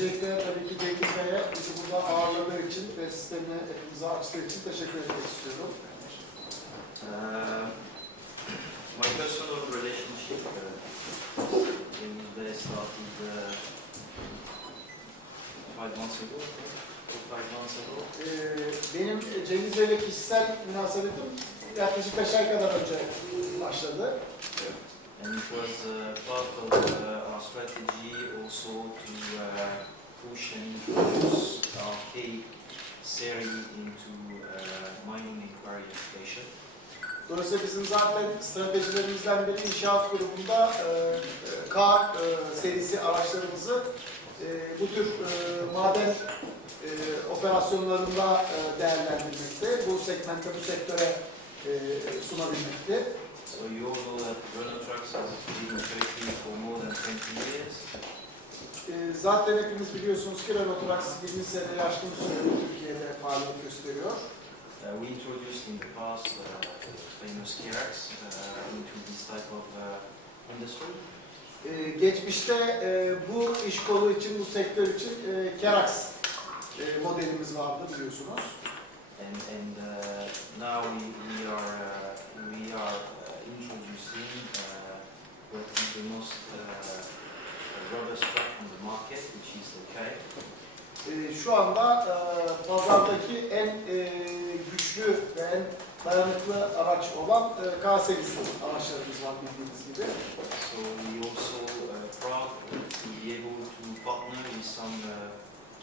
Öncelikle tabii ki Cengiz Bey'e bizi burada ağırladığı için ve sistemini hepimize açtığı için teşekkür etmek istiyorum. Uh, my personal relationship uh, in they started uh, five months ago, five months ago. Ee, benim Cengiz Bey'le kişisel münasebetim yaklaşık 5 ay kadar önce başladı. And it was uh, part of uh, our strategy also to uh, push and introduce our K series into uh, mining inquiry education. Dolayısıyla bizim zaten stratejilerimizden biri inşaat grubunda e, e, K e, serisi araçlarımızı e, bu tür e, maden e, operasyonlarında e, değerlendirmekte, bu segmente, bu sektöre e, sunabilmekte. So you all know that Renault Trucks has been in Turkey for more than 20 years. E, zaten hepiniz biliyorsunuz ki Renault Trucks 20 sene aşkın süredir Türkiye'de faaliyet gösteriyor. Uh, we introduced in the past uh, famous Kirax uh, into this type of uh, industry. E, geçmişte e, bu iş kolu için, bu sektör için e, Kerax e, modelimiz vardı biliyorsunuz. And, and uh, now we, we are, uh, we are introducing what is the most uh, robust truck on the market, which is the K. E, şu anda e, pazardaki en e, güçlü ve en dayanıklı araç olan e, K serisi araçlarımız var bildiğiniz gibi. So we also uh, proud to be able to partner with some uh,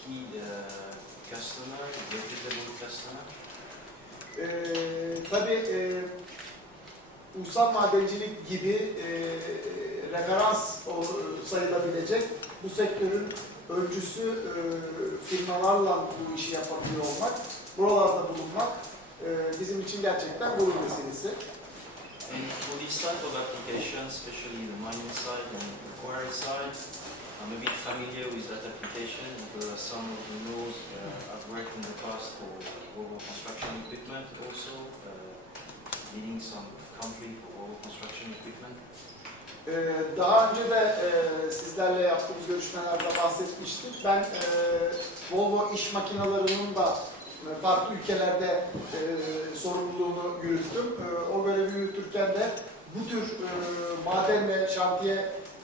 key uh, customer, reputable customer. E, tabii e, ulusal madencilik gibi e, referans sayılabilecek bu sektörün öncüsü e, firmalarla bu işi yapabiliyor olmak, buralarda bulunmak e, bizim için gerçekten gurur meselesi. And for this type of application, especially the mining side and the quarry side, I'm a bit familiar with that application because some of you know, uh, I've worked in the past for Volvo construction equipment also, uh, leading some country for Volvo construction equipment. Ee, Daha önce de e, sizlerle yaptığımız görüşmelerde bahsetmiştik. Ben e, Volvo iş makinalarının da e, farklı ülkelerde e, sorumluluğunu yürüttüm. E, o görevi yürütürken de bu tür e, maden ve şantiye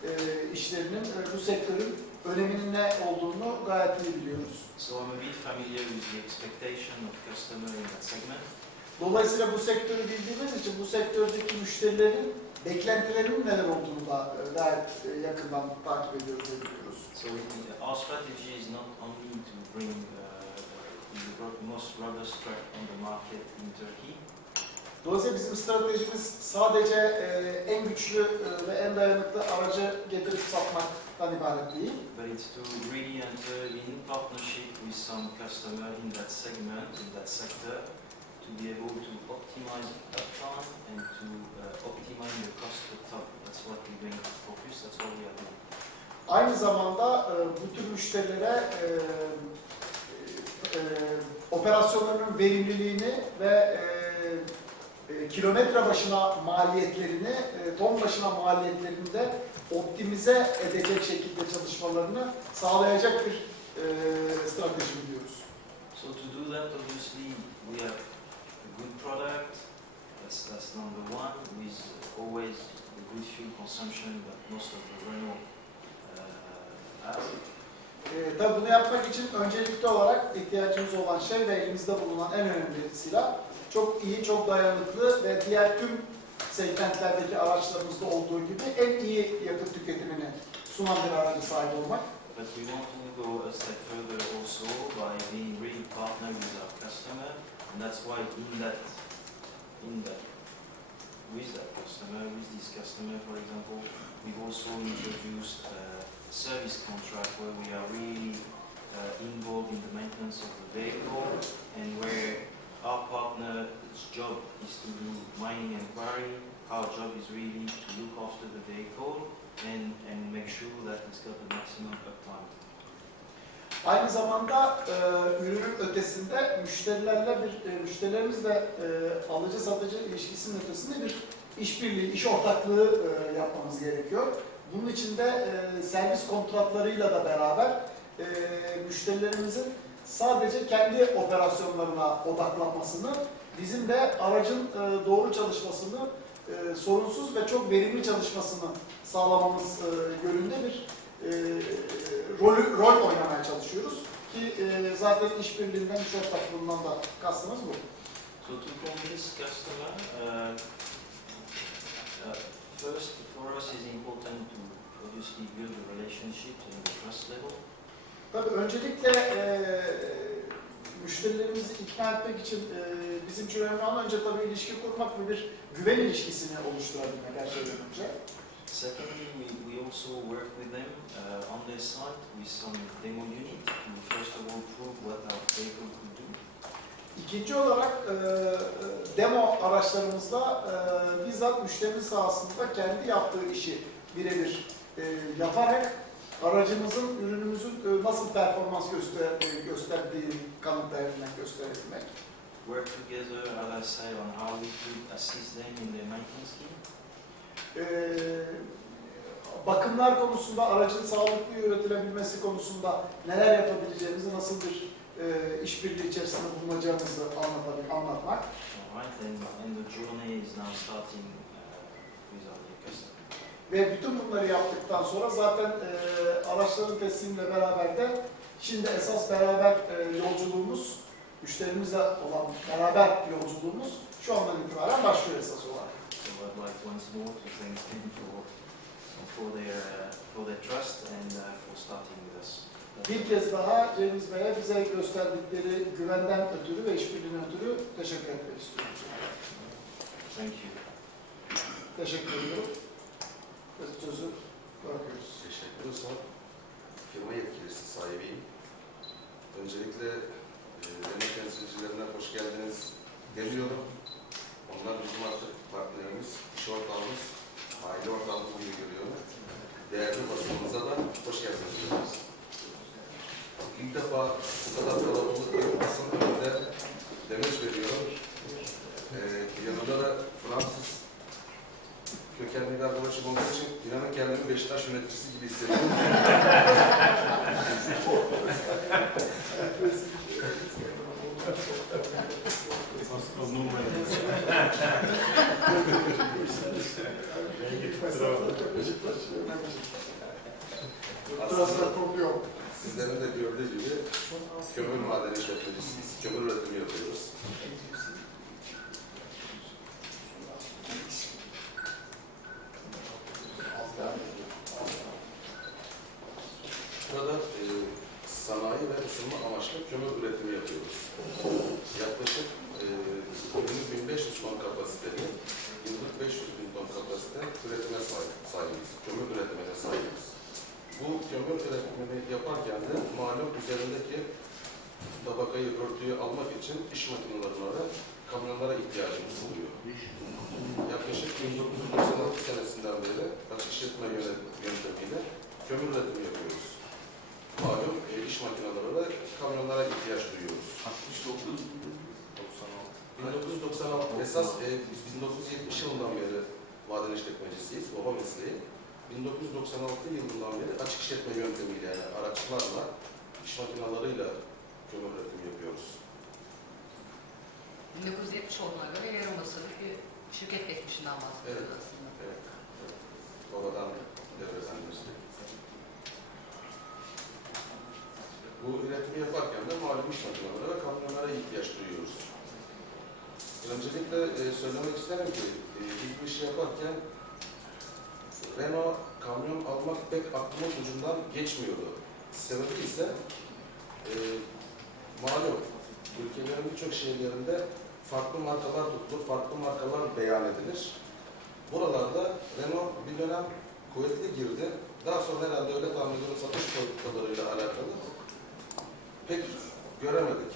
e, işlerinin e, bu sektörün öneminin ne olduğunu gayet iyi biliyoruz. So I'm a bit familiar with the expectation of customer in that segment. Dolayısıyla bu sektörü bildiğimiz için bu sektördeki müşterilerin beklentilerinin neler olduğunu da e, gayet e, yakından takip ediyoruz ve biliyoruz. So we- our strategy is not only to bring uh, the most robust truck on the market in Turkey, Dolayısıyla bizim stratejimiz sadece e, en güçlü e, ve en dayanıklı aracı getirip satmaktan ibaret değil. but it's to really enter in partnership with some customer in that segment, in that sector, to be able to optimize uptime and to uh, optimize the cost per ton. That's what we're going to focus, that's what we are doing. Aynı zamanda e, bu tür müşterilere e, e, operasyonlarının verimliliğini ve e, e, kilometre başına maliyetlerini, e, ton başına maliyetlerini de optimize edecek şekilde çalışmalarını sağlayacak bir strateji biliyoruz. So to do that, obviously, we have a good product, that's, that's number one, with always the good fuel consumption that most of the Renault uh, has. E, tabii bunu yapmak için öncelikli olarak ihtiyacımız olan şey ve elimizde bulunan en önemli silah çok iyi, çok dayanıklı ve diğer tüm segmentlerdeki araçlarımızda olduğu gibi en iyi yakıt tüketimini sunan bir araca sahip olmak. But we want to go a step further also by being really partner with our customer, and that's why in that, in that, with that customer, with this customer, for example, we've also introduced a service contract where we are really uh, involved in the maintenance of the vehicle, and where our partner's job is to do mining inquiry, our job is really to look after the vehicle and, and make sure that it's got the maximum uptime. Aynı zamanda e, ürünün ötesinde müşterilerle bir e, müşterilerimizle e, alıcı satıcı ilişkisinin ötesinde bir işbirliği, iş ortaklığı e, yapmamız gerekiyor. Bunun için de e, servis kontratlarıyla da beraber e, müşterilerimizin sadece kendi operasyonlarına odaklanmasını, bizim de aracın e, doğru çalışmasını, e, sorunsuz ve çok verimli çalışmasını sağlamamız e, yönünde bir e, rol, rol oynamaya çalışıyoruz. Ki e, zaten işbirliğinden, iş ortaklığından da kastımız bu. So to customer, uh, uh, first for us is important to obviously build a relationship and the trust level. Tabii öncelikle e, müşterilerimizi ikna etmek için e, bizim için önemli olan önce tabii ilişki kurmak ve bir güven ilişkisini oluşturabilmek her şeyden önce. Secondly, we, we also work with them uh, on their site with some demo unit to first of all prove what our vehicle could do. İkinci olarak e, demo araçlarımızda e, bizzat müşterinin sahasında kendi yaptığı işi birebir e, yaparak aracımızın, ürünümüzün e, nasıl performans göster, e, gösterdiğini kanıtlayabilmek, gösterebilmek. Work together, as I say, on how we could assist them in their maintenance scheme. E, bakımlar konusunda, aracın sağlıklı üretilebilmesi konusunda neler yapabileceğimizi, nasıl bir e, işbirliği içerisinde bulunacağımızı anlatabil, anlatmak. Uh. Ve bütün bunları yaptıktan sonra zaten e, araçların teslimiyle beraber de şimdi esas beraber e, yolculuğumuz, müşterimizle olan beraber yolculuğumuz şu andan itibaren başlıyor esas olarak. Like once more to thank them for, for, their, uh, for their trust and uh, for starting with us. Bir kez daha Cengiz Bey'e bize gösterdikleri güvenden ötürü ve işbirliğinden ötürü teşekkür etmek istiyorum. Thank you. Teşekkür ediyorum. Sözü bırakıyoruz. Teşekkür ederim. Firma yetkilisi sahibiyim. Öncelikle e, demek temsilcilerine hoş geldiniz demiyorum. Onlar bizim artık partnerimiz, iş ortağımız, aile ortağımız gibi görüyorum. Değerli basınımıza da hoş geldiniz diyoruz. İlk defa bu kadar kalabalık bir basın önünde demeç veriyorum. E, yanında da Fransız kökenli bir arkadaşım olduğu için inanın kendimi Beşiktaş yöneticisi gibi hissediyorum. Biraz da konuyor. Sizlerin de gördüğü gibi kömür madeni işletmecisiyiz. Kömür üretimi yapıyoruz. Burada ısınma amaçlı kömür üretimi yapıyoruz. Yaklaşık e, günlük 1500 ton kapasiteli, yıllık 500 bin ton kapasite üretime sahibiz. Kömür üretimine sahibiz. Bu kömür üretimini yaparken de malum üzerindeki tabakayı, örtüyü almak için iş makinelerine ve kamyonlara ihtiyacımız oluyor. Yaklaşık 1996 senesinden beri açık işletme yöntemiyle kömür üretimi yapıyoruz. Malum e, iş makineleri ve kamyonlara ihtiyaç duyuyoruz. 1996 esas e, biz 1970 yılından beri maden işletmecisiyiz, baba mesleği. 1996 yılından beri açık işletme yöntemiyle yani araçlarla, iş makinalarıyla kömür üretimi yapıyoruz. 1970 olduğuna göre yarım asırlık bir şirket geçmişinden bahsediyoruz Evet. aslında. Evet. Babadan devrelenmiştik. Bu üretimi yaparken de malum iş makineleri ve kamyonlara ihtiyaç duyuyoruz. Öncelikle e, söylemek isterim ki e, biz işi yaparken Renault kamyon almak pek aklımın ucundan geçmiyordu. Sebebi ise e, malum ülkelerin birçok şehirlerinde farklı markalar tutulur, farklı markalar beyan edilir. Buralarda Renault bir dönem kuvvetli girdi. Daha sonra herhalde öyle tahmin ediyorum satış politikalarıyla alakalı pek göremedik.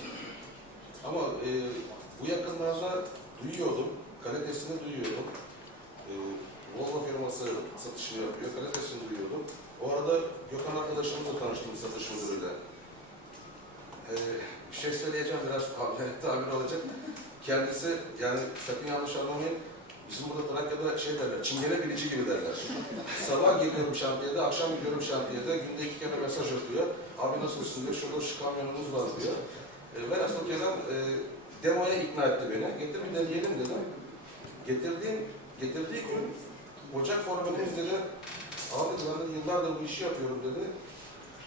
Ama e, bu yakınlarda duyuyordum, kalitesini duyuyordum. E, Volvo firması satışını yapıyor, kalitesini duyuyordum. O arada Gökhan arkadaşımızla tanıştım satış müdürüyle. Ee, bir şey söyleyeceğim biraz tabir, olacak. Kendisi yani sakın yanlış anlamayın. Bizim burada Trakya'da şey derler, çingene bilici gibi derler. Sabah geliyorum şantiyede, akşam gidiyorum şantiyede, günde iki kere mesaj atıyor. Abi nasılsın diyor, şurada şu kamyonumuz var diyor. E, velhasıl kelam e, demoya ikna etti beni. Getir bir deneyelim dedim. Getirdiğim, getirdiği gün Ocak formatımız dedi. Abi dedi, ben de yıllardır bu işi yapıyorum dedi.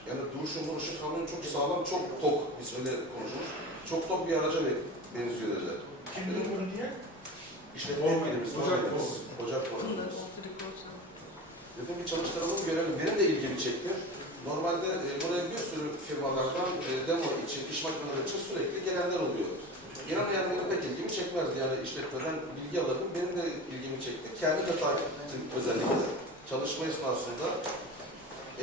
Yani duruşu duruşu kamyon çok sağlam, çok tok. Biz öyle konuşuruz. Çok tok bir araca be- benziyor dedi. Kim bunu diye? İşletme Format, yetkilimiz, Ocak formatımız. Dedim bir çalıştıralım görelim. Benim de ilgimi çekti. Normalde e, buraya bir sürü firmalardan e, demo için, iş makineleri için sürekli gelenler oluyor. İnanmayan benim pek ilgimi çekmezdi. Yani işletmeden bilgi alırdım. Benim de ilgimi çekti. Kendi de takip ettim özellikle. Çalışma esnasında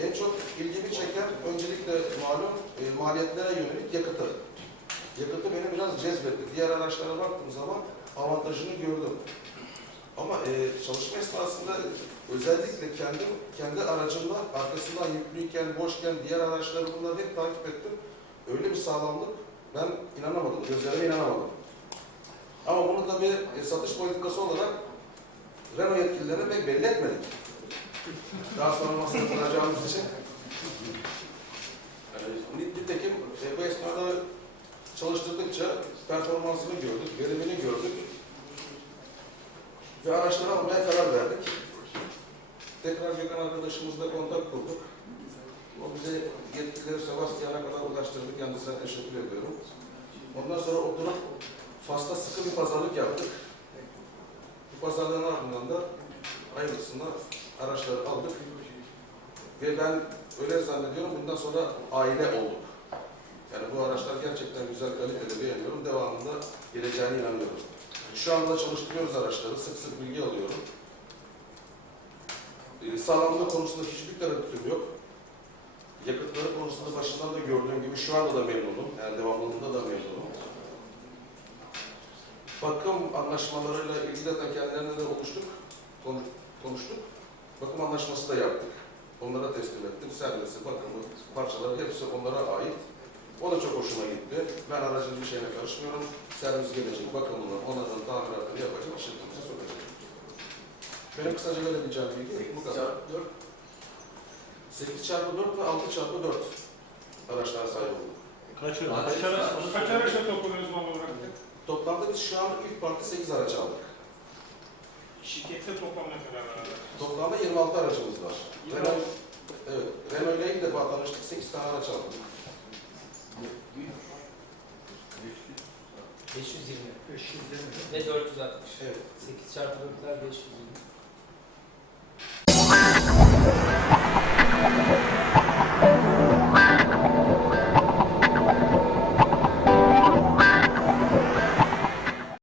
en çok ilgimi çeken öncelikle malum e, maliyetlere yönelik yakıtı. Yakıtı beni biraz cezbetti. Diğer araçlara baktığım zaman avantajını gördüm. Ama e, çalışma esnasında özellikle kendim, kendi aracımla arkasından yüklüyken, boşken diğer araçları bunları hep takip ettim. Öyle bir sağlamlık ben inanamadım, gözlerime inanamadım. Ama bunu tabii e, satış politikası olarak Renault yetkililerine pek belli etmedik. Daha sonra masada kuracağımız için. Nitekim e, bu esnada çalıştırdıkça performansını gördük, verimini gördük. Ve araçları almaya karar verdik. Tekrar Gökhan arkadaşımızla kontak kurduk. O bize yetkilileri Sebastian'a kadar ulaştırdı. Kendisine teşekkür ediyorum. Ondan sonra oturup Fas'ta sıkı bir pazarlık yaptık. Bu pazarlığın ardından da hayırlısına araçları aldık. Ve ben öyle zannediyorum bundan sonra aile olduk. Yani bu araçlar gerçekten güzel kaliteli beğeniyorum. Devamında geleceğine inanıyorum. Şu anda çalıştırıyoruz araçları. Sık sık bilgi alıyorum. Ee, sağlamlığı konusunda hiçbir tereddütüm yok. Yakıtları konusunda başından da gördüğüm gibi şu anda da memnunum. Yani devamlılığında da memnunum. Bakım anlaşmalarıyla ilgili de kendilerine de oluştuk, konu- konuştuk. Bakım anlaşması da yaptık. Onlara teslim ettim. Servisi, bakımı, parçaları hepsi onlara ait. O da çok hoşuma gitti. Ben aracın bir şeyine karışmıyorum. Servis gelecek, bakımını, onarını, tamiratını yapacak, işletmemize sokacak. Benim kısaca verebileceğim bilgi bu kadar. 8 çarpı 4 ve 6 çarpı 4 araçlara sahip olduk. Kaç araç? Kaç araç? Kaç araçla toplanıyoruz mal olarak? Toplamda biz şu an ilk parti 8 araç aldık. Şirkette toplam ne kadar var? Toplamda 26 aracımız var. Renault, evet, Renault ile ilk defa tanıştık, 8 tane araç aldık. 520 ve 460. Evet. 8 çarpı 4'ler 520.